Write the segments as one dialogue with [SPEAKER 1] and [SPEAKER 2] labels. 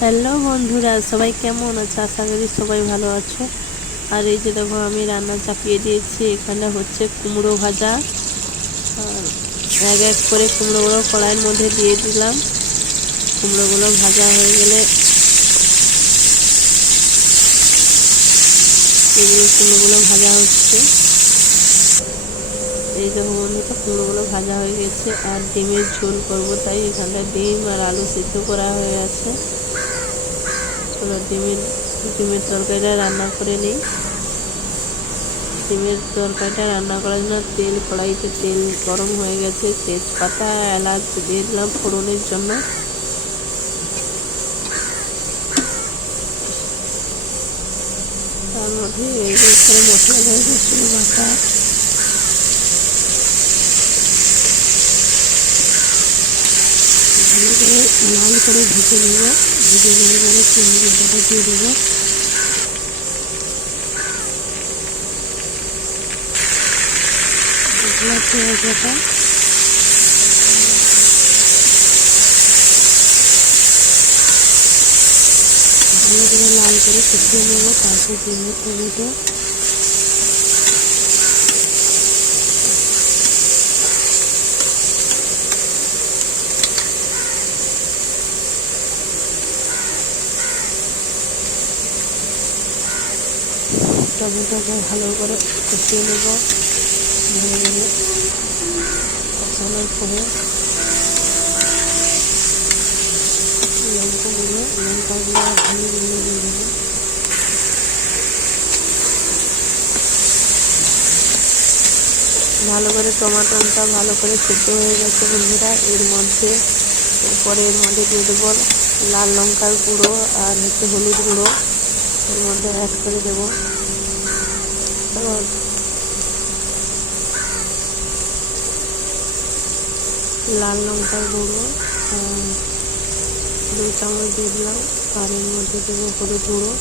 [SPEAKER 1] Hello বন্ধুরা, সবাই কেমন আছে? আশা করি সবাই ভালো আছো। আর এই যে দেখো, আমি রান্না চাপিয়ে দিয়েছি। এখানে হচ্ছে কুমড়ো ভাজা। এক এক করে কুমড়োগুলো কড়াইয়ের মধ্যে দিয়ে দিলাম। কুমড়োগুলো ভাজা হয়ে গেলে এগুলো কুমড়োগুলো ভাজা হচ্ছে। এই দেখো বন্ধুটা কুমড়োগুলো ভাজা হয়ে গেছে আর ডিমের ঝোল করব, তাই এখানটা ডিম আর আলু সিদ্ধ করা হয়ে আছে চলো ডিমের ডিমের তরকারিটা রান্না করে নিই। ডিমের তরকারিটা রান্না করার জন্য তেল, কড়াইতে তেল গরম হয়ে গেছে, তেজপাতা, এলাচ দিয়ে দিলাম ফোড়নের জন্য। তার মধ্যে এই মশলা দিয়ে ভালো করে লাল করে ভেজে নেব। ভেজে নেওয়ার পরে পেঁয়াজ বাটা দিয়ে দেবো। পেঁয়াজ বাটা ভালো করে লাল করে কষিয়ে নেব। তারপর দিয়ে টমেটো। টমেটোকে ভালো করে কষিয়ে নেব। ভালো করে কষানোর পরে লঙ্কাগুলো লঙ্কাগুলো আর হলুদগুলো দিয়ে দেবো। ভালো করে টমাটোটা ভালো করে সেদ্ধ হয়ে গেছে বন্ধুরা। এর মধ্যে, এরপরে এর মধ্যে দিয়ে দেবো লাল লঙ্কার গুঁড়ো আর হচ্ছে হলুদ গুঁড়ো। এর মধ্যে অ্যাড করে দেবো। লাল লঙ্কার গুঁড়ো দুই চামচ দিয়ে দিলাম। আর মধ্যে দেবো হলুদ গুঁড়ো।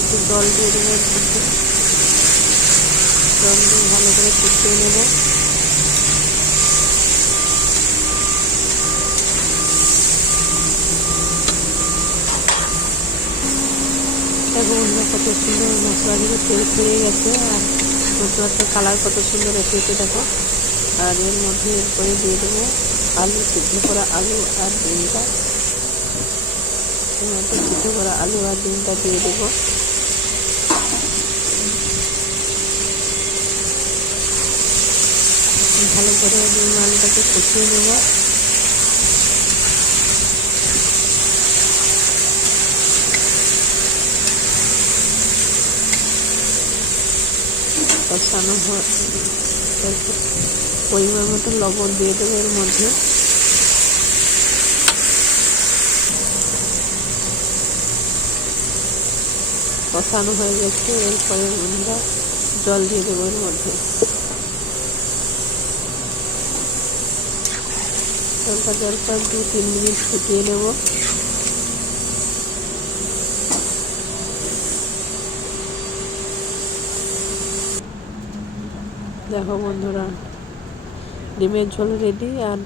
[SPEAKER 1] একটু জল দিয়ে দেবো জল দিয়ে ভালো করে কষিয়ে নেব। দেখো অন্য কত সুন্দর, মশলা দিয়ে তেল ছেড়ে গেছে, আর মশলাটার কালার কত সুন্দর এসেছে দেখো। আর এর মধ্যে এরপরে দিয়ে দেবো আলু, সিদ্ধ করা আলু আর ডিমটা। মধ্যে সিদ্ধ করা আলু আর ডিমটা দিয়ে দেবো। ভালো করে ডিম আলুটাকে কষিয়ে নেব। কষানো পরিমাণ মতো লবণ দিয়ে দেবো এর মধ্যে। কষানো হয়ে গেছে, এরপরে আমরা জল দিয়ে দেবো এর মধ্যে। জলটা পর দু তিন মিনিট ফুটিয়ে নেব। দেখো বন্ধুরা ডিমের ঝোল রেডি আর